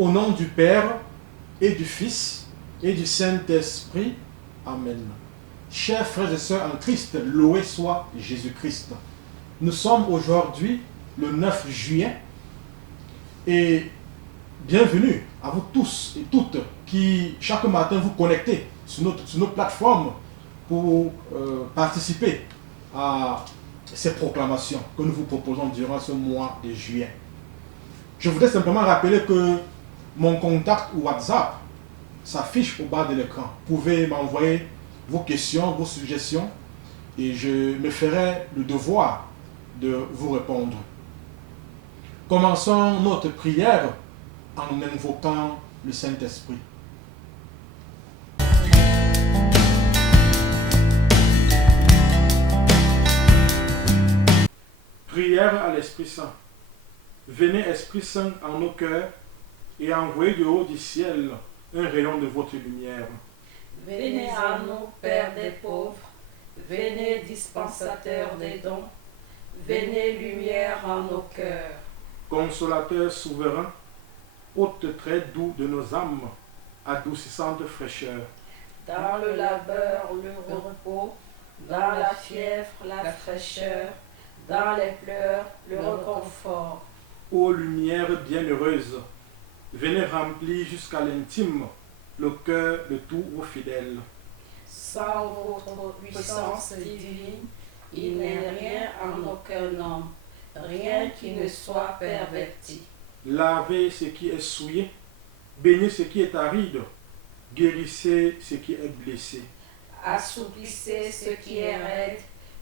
Au nom du Père et du Fils et du Saint-Esprit. Amen. Chers frères et sœurs en Christ, loué soit Jésus-Christ. Nous sommes aujourd'hui le 9 juillet et bienvenue à vous tous et toutes qui chaque matin vous connectez sur nos plateformes pour participer à ces proclamations que nous vous proposons durant ce mois de juillet. Je voudrais simplement rappeler que mon contact WhatsApp s'affiche au bas de l'écran. Vous pouvez m'envoyer vos questions, vos suggestions et je me ferai le devoir de vous répondre. Commençons notre prière en invoquant le Saint-Esprit. Prière à l'Esprit Saint. Venez, Esprit Saint, en nos cœurs et envoyez du haut du ciel un rayon de votre lumière. Venez à nous, Père des pauvres, venez, dispensateur des dons, venez, lumière en nos cœurs. Consolateur souverain, hôte très doux de nos âmes, adoucissante fraîcheur. Dans le labeur, le repos, dans la fièvre, la fraîcheur, dans les pleurs, le réconfort. Ô lumière bienheureuse, venez remplir jusqu'à l'intime le cœur de tous vos fidèles. Sans votre puissance divine, il n'est rien en aucun homme, rien qui ne soit perverti. Lavez ce qui est souillé, baignez ce qui est aride, guérissez ce qui est blessé. Assouplissez ce qui est raide,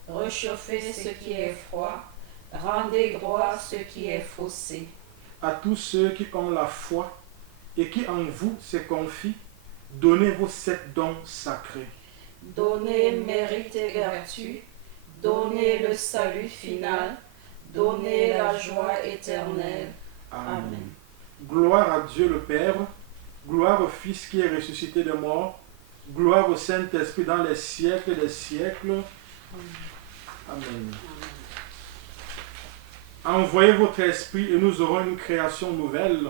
réchauffez ce qui est froid, rendez droit ce qui est faussé. À tous ceux qui ont la foi et qui en vous se confient, donnez vos 7 dons sacrés. Donnez mérite et vertu, donnez le salut final, donnez la joie éternelle. Amen. Gloire à Dieu le Père, gloire au Fils qui est ressuscité des morts, gloire au Saint-Esprit dans les siècles des siècles. Amen. Envoyez votre esprit et nous aurons une création nouvelle.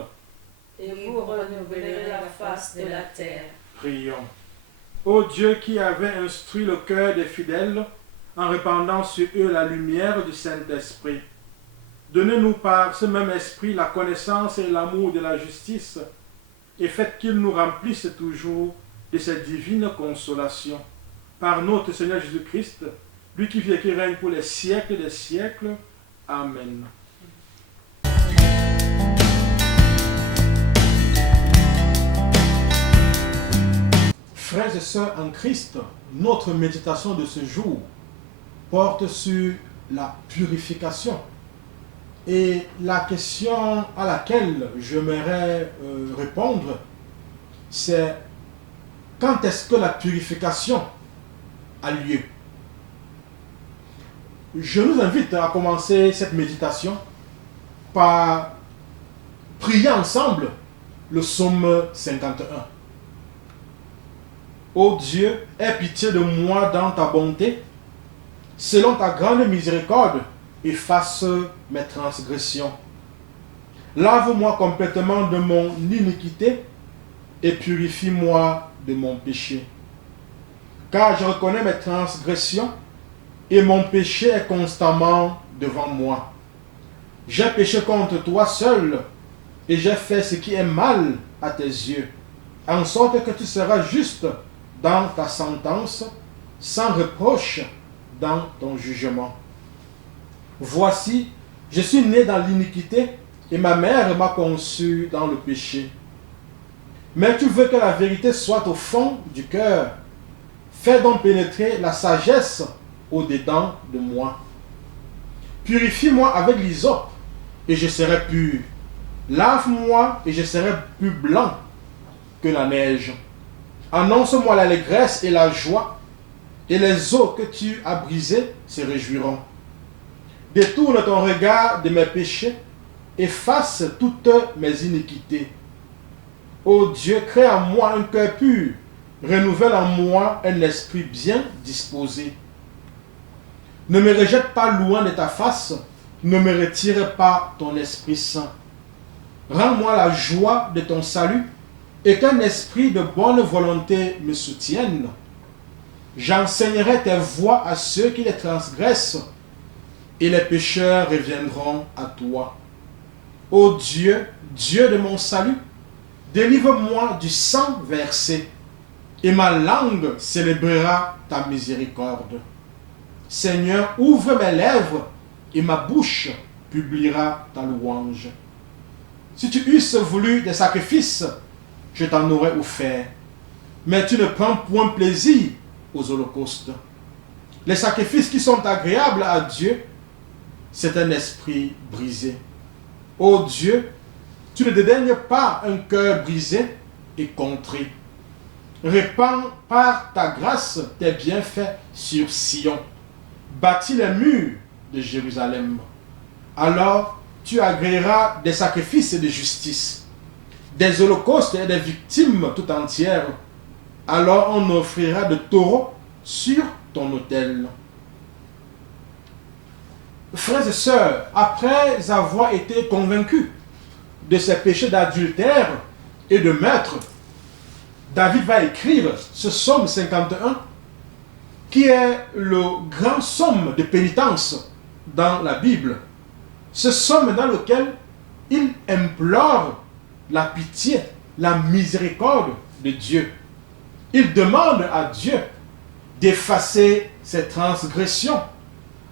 Et vous renouvelerez la face de la terre. Prions. Ô Dieu qui avait instruit le cœur des fidèles en répandant sur eux la lumière du Saint-Esprit, donnez-nous par ce même esprit la connaissance et l'amour de la justice et faites qu'il nous remplisse toujours de cette divine consolation. Par notre Seigneur Jésus-Christ, lui qui vit et qui règne pour les siècles des siècles. Amen. Frères et sœurs en Christ, notre méditation de ce jour porte sur la purification. Et la question à laquelle j'aimerais répondre, c'est quand est-ce que la purification a lieu? Je nous invite à commencer cette méditation par prier ensemble le psaume 51. Ô Dieu, aie pitié de moi dans ta bonté, selon ta grande miséricorde, efface mes transgressions. Lave-moi complètement de mon iniquité et purifie-moi de mon péché. Car je reconnais mes transgressions et mon péché est constamment devant moi. J'ai péché contre toi seul et j'ai fait ce qui est mal à tes yeux, en sorte que tu seras juste dans ta sentence, sans reproche dans ton jugement. Voici, je suis né dans l'iniquité et ma mère m'a conçu dans le péché. Mais tu veux que la vérité soit au fond du cœur. Fais donc pénétrer la sagesse au-dedans de moi. Purifie-moi avec l'hysope et je serai pur. Lave-moi et je serai plus blanc que la neige. Annonce-moi l'allégresse et la joie, et les eaux que tu as brisées se réjouiront. Détourne ton regard de mes péchés, efface toutes mes iniquités. Ô Dieu, crée en moi un cœur pur, renouvelle en moi un esprit bien disposé. Ne me rejette pas loin de ta face, ne me retire pas ton Esprit Saint. Rends-moi la joie de ton salut et qu'un esprit de bonne volonté me soutienne. J'enseignerai tes voies à ceux qui les transgressent et les pécheurs reviendront à toi. Ô Dieu, Dieu de mon salut, délivre-moi du sang versé et ma langue célébrera ta miséricorde. Seigneur, ouvre mes lèvres et ma bouche publiera ta louange. Si tu eusses voulu des sacrifices, je t'en aurais offert. Mais tu ne prends point plaisir aux holocaustes. Les sacrifices qui sont agréables à Dieu, c'est un esprit brisé. Ô Dieu, tu ne dédaignes pas un cœur brisé et contrit. Répands par ta grâce tes bienfaits sur Sion. Bâtis les murs de Jérusalem. Alors tu agréeras des sacrifices de justice, des holocaustes et des victimes tout entières. Alors on offrira de taureaux sur ton autel. Frères et sœurs, après avoir été convaincus de ses péchés d'adultère et de meurtre, David va écrire ce psaume 51 qui est le grand psaume de pénitence dans la Bible. Ce psaume dans lequel il implore la pitié, la miséricorde de Dieu. Il demande à Dieu d'effacer ses transgressions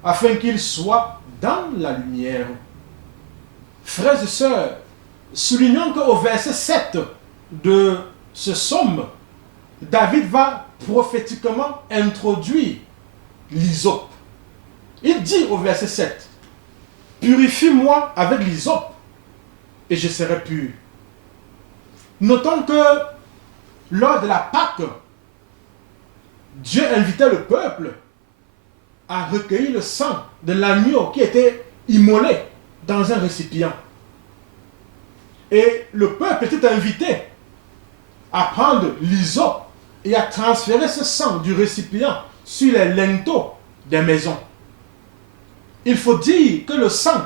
afin qu'il soit dans la lumière. Frères et sœurs, soulignons qu'au verset 7 de ce psaume, David va prophétiquement introduire l'hysope. Il dit au verset 7, « Purifie-moi avec l'hysope, et je serai pur. » Notons que lors de la Pâque, Dieu invitait le peuple à recueillir le sang de l'agneau qui était immolé dans un récipient. Et le peuple était invité à prendre l'hysope et à transférer ce sang du récipient sur les linteaux des maisons. Il faut dire que le sang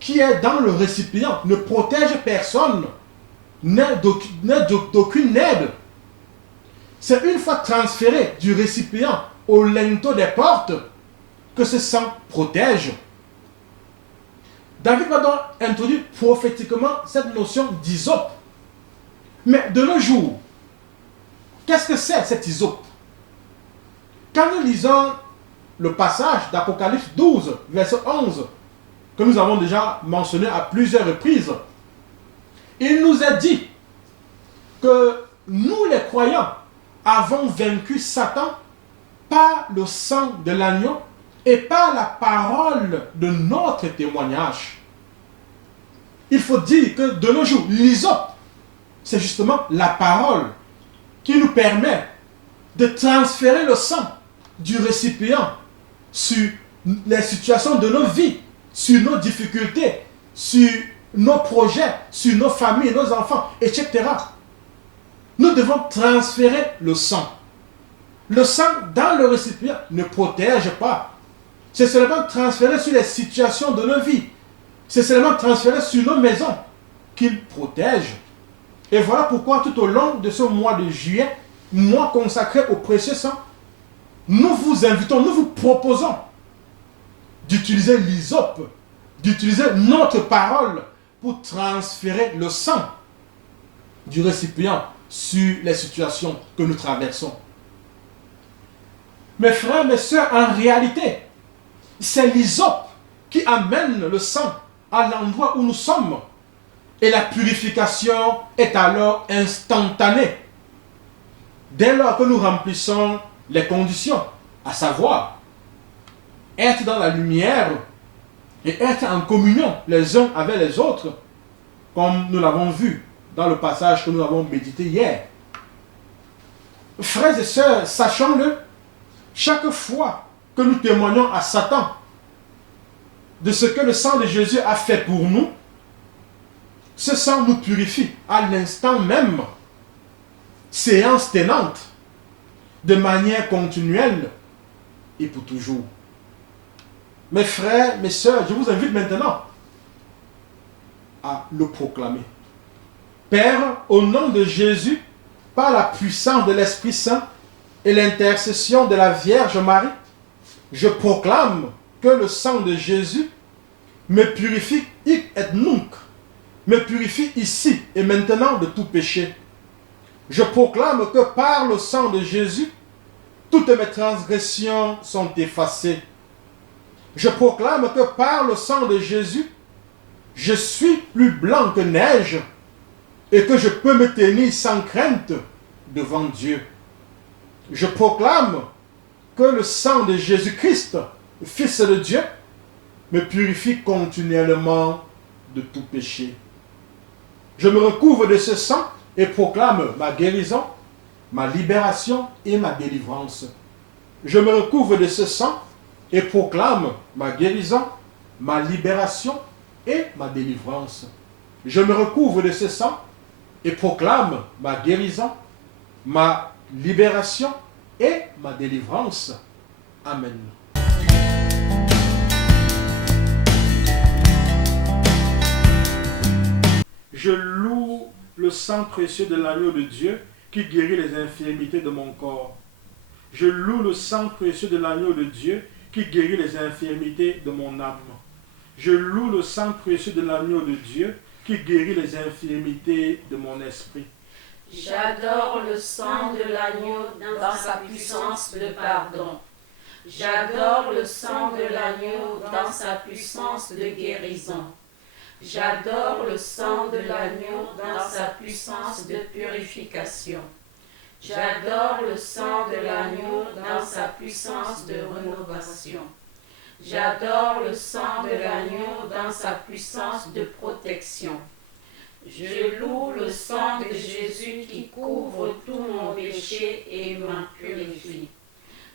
qui est dans le récipient ne protège personne, n'est d'aucune aide. C'est une fois transféré du récipient au linteau des portes que ce sang protège. David va donc introduire prophétiquement cette notion d'hysope. Mais de nos jours, qu'est-ce que c'est cette hysope? Quand nous lisons le passage d'Apocalypse 12, verset 11, que nous avons déjà mentionné à plusieurs reprises, il nous est dit que nous les croyants avons vaincu Satan par le sang de l'agneau et par la parole de notre témoignage. Il faut dire que de nos jours, l'hysope, c'est justement la parole qui nous permet de transférer le sang du récipient sur les situations de nos vies, sur nos difficultés, sur nos projets, sur nos familles, nos enfants, etc. Nous devons transférer le sang. Le sang dans le récipient ne protège pas. C'est seulement transféré sur les situations de nos vies. C'est seulement transféré sur nos maisons qu'il protège. Et voilà pourquoi tout au long de ce mois de juillet, mois consacré au précieux sang, nous vous invitons, nous vous proposons d'utiliser l'hysope, d'utiliser notre parole pour transférer le sang du récipient sur les situations que nous traversons. Mes frères, mes sœurs, en réalité, c'est l'hysope qui amène le sang à l'endroit où nous sommes. Et la purification est alors instantanée. Dès lors que nous remplissons les conditions, à savoir être dans la lumière et être en communion les uns avec les autres, comme nous l'avons vu dans le passage que nous avons médité hier. Frères et sœurs, sachons-le, chaque fois que nous témoignons à Satan de ce que le sang de Jésus a fait pour nous, ce sang nous purifie à l'instant même, séance tenante, de manière continuelle et pour toujours. Mes frères, mes sœurs, je vous invite maintenant à le proclamer. Père, au nom de Jésus, par la puissance de l'Esprit Saint et l'intercession de la Vierge Marie, je proclame que le sang de Jésus me purifie hic et nunc, me purifie ici et maintenant de tout péché. Je proclame que par le sang de Jésus, toutes mes transgressions sont effacées. Je proclame que par le sang de Jésus, je suis plus blanc que neige et que je peux me tenir sans crainte devant Dieu. Je proclame que le sang de Jésus-Christ, Fils de Dieu, me purifie continuellement de tout péché. Je me recouvre de ce sang et proclame ma guérison, ma libération et ma délivrance. Je me recouvre de ce sang et proclame ma guérison, ma libération et ma délivrance. Je me recouvre de ce sang et proclame ma guérison, ma libération et ma délivrance. Amen. Je loue le sang précieux de l'agneau de Dieu qui guérit les infirmités de mon corps. Je loue le sang précieux de l'agneau de Dieu qui guérit les infirmités de mon âme. Je loue le sang précieux de l'agneau de Dieu qui guérit les infirmités de mon esprit. J'adore le sang de l'agneau dans sa puissance de pardon. J'adore le sang de l'agneau dans sa puissance de guérison. J'adore le sang de l'agneau dans sa puissance de purification. J'adore le sang de l'agneau dans sa puissance de rénovation. J'adore le sang de l'agneau dans sa puissance de protection. Je loue le sang de Jésus qui couvre tout mon péché et m'en purifie.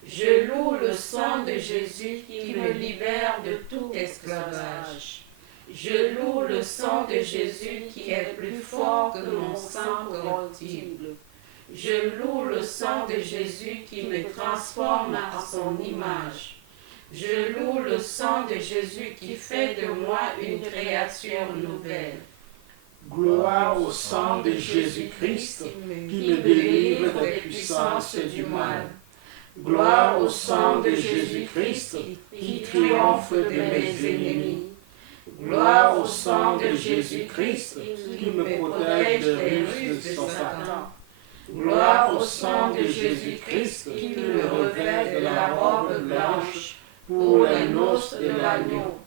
Je loue le sang de Jésus qui me libère de tout esclavage. Je loue le sang de Jésus qui est plus fort que mon sang corruptible. Je loue le sang de Jésus qui me transforme à son image. Je loue le sang de Jésus qui fait de moi une créature nouvelle. Gloire au sang de Jésus-Christ qui me délivre des puissances du mal. Gloire au sang de Jésus-Christ qui triomphe de mes ennemis. Gloire au sang de Jésus-Christ qui me protège des ruses de Satan. Gloire au sang de Jésus-Christ qui me revêt de la robe blanche pour les noces de l'agneau.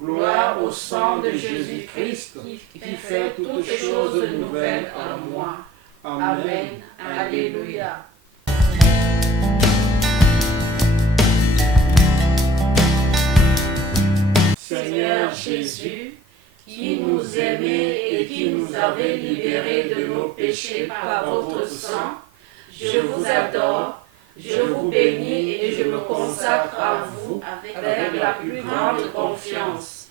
Gloire au sang de Jésus-Christ qui fait toutes choses nouvelles en moi. Amen. Alléluia. Seigneur Jésus, qui nous aimait et qui nous avait libérés de nos péchés par votre sang, je vous adore, je vous bénis et je me consacre à vous avec la plus grande confiance.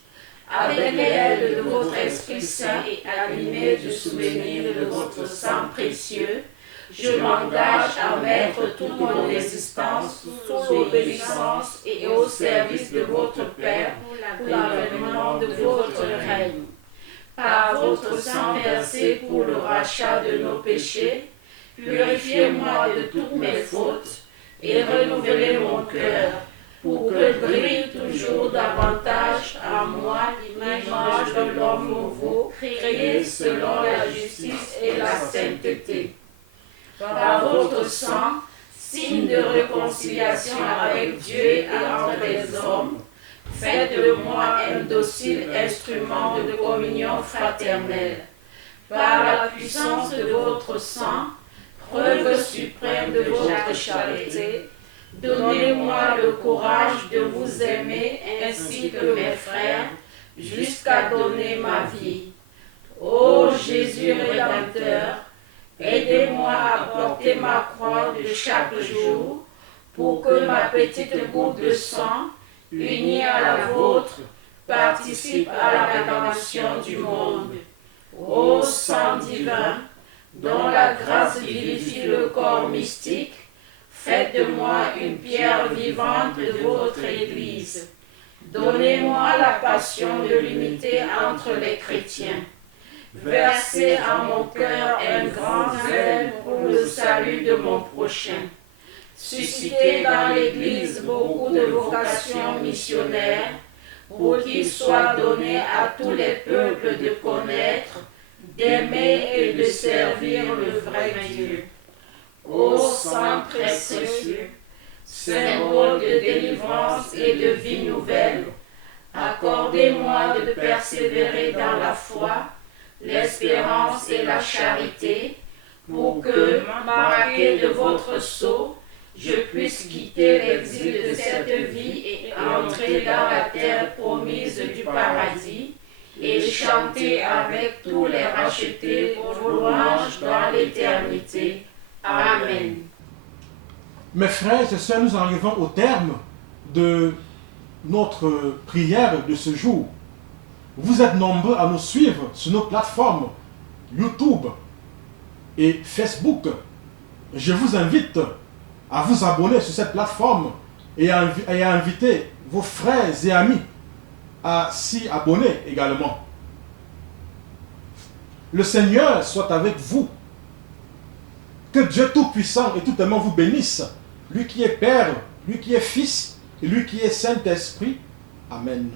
Avec l'aide de votre Esprit Saint et animé du souvenir de votre sang précieux, je m'engage à mettre toute mon existence sous l'obéissance et au service de votre Père pour l'avènement de votre règne. Par votre sang versé pour le rachat de nos péchés, purifiez-moi de toutes mes fautes et renouvelez mon cœur pour que brille toujours davantage en moi l'image de l'homme nouveau créé selon la justice et la sainteté. Par votre sang, signe de réconciliation avec Dieu et entre les hommes, faites de moi un docile instrument de communion fraternelle. Par la puissance de votre sang, preuve suprême de votre charité, donnez-moi le courage de vous aimer ainsi que mes frères, jusqu'à donner ma vie. Ô Jésus Rédempteur, aidez-moi à porter ma croix de chaque jour pour que ma petite goutte de sang, unie à la vôtre, participe à la rédemption du monde. Ô sang divin, dont la grâce vivifie le corps mystique, faites de moi une pierre vivante de votre Église. Donnez-moi la passion de l'unité entre les chrétiens. Versez en mon cœur un grand zèle pour le salut de mon prochain. Suscitez dans l'Église beaucoup de vocations missionnaires pour qu'il soit donné à tous les peuples de connaître, d'aimer et de servir le vrai Dieu. Ô sang précieux, symbole de délivrance et de vie nouvelle, accordez-moi de persévérer dans la foi, l'espérance et la charité, pour que, marqué de votre sceau, je puisse quitter l'exil de cette vie et entrer dans la terre promise du paradis et chanter avec tous les rachetés vos louanges dans l'éternité. Amen. Mes frères et sœurs, nous arrivons au terme de notre prière de ce jour. Vous êtes nombreux à nous suivre sur nos plateformes YouTube et Facebook. Je vous invite à vous abonner sur cette plateforme et à inviter vos frères et amis à s'y abonner également. Le Seigneur soit avec vous. Que Dieu Tout-Puissant et Tout-Aimant vous bénisse, lui qui est Père, lui qui est Fils et lui qui est Saint-Esprit. Amen.